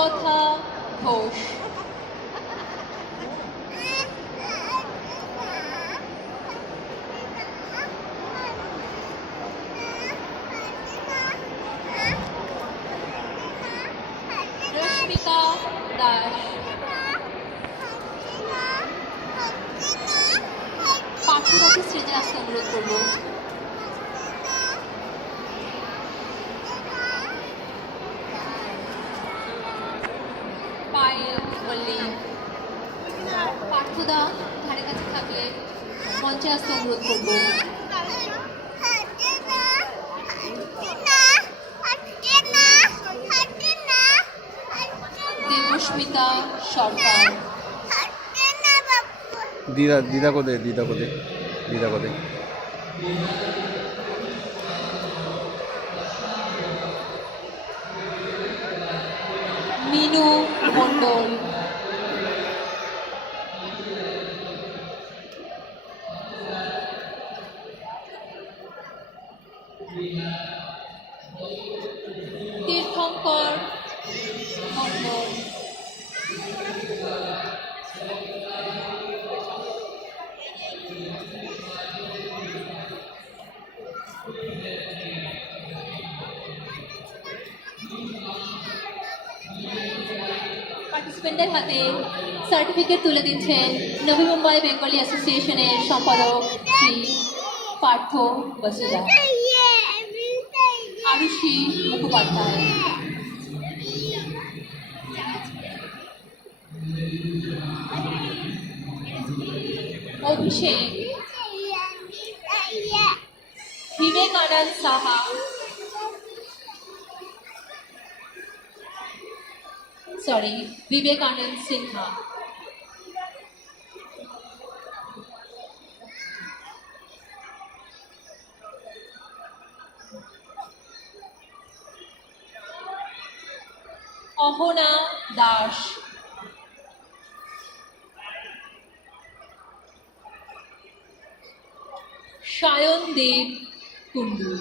কথা ঘোষ। রশ্মিকা দাস। পার্থদাকে স্টেজে আসতে অনুরোধ করবো। পায়েল মল্লিক। পার্থদা ধারে কাছে থাকলে মঞ্চে আসতে অনুরোধ করবো। দেবস্মিতা সরকার। দিদা দিদা কোথায় দিদা কোথায় দিদা কোথায়? মিনু মণ্ডল। তীর্থঙ্কর মণ্ডল। পার্টিসিপেন্টদের হাতে সার্টিফিকেট তুলে দিচ্ছেন নবী মুম্বাই বেঙ্গলি অ্যাসোসিয়েশনের সম্পাদক শ্রী পার্থ বসুদা, আরুষি মুখোপাধ্যায়। অভিষেক, বিবেকানন্দ সাহা, বিবেকানন্দ সিনহা। অহনা দাস। সায়নদেব কুণ্ডু।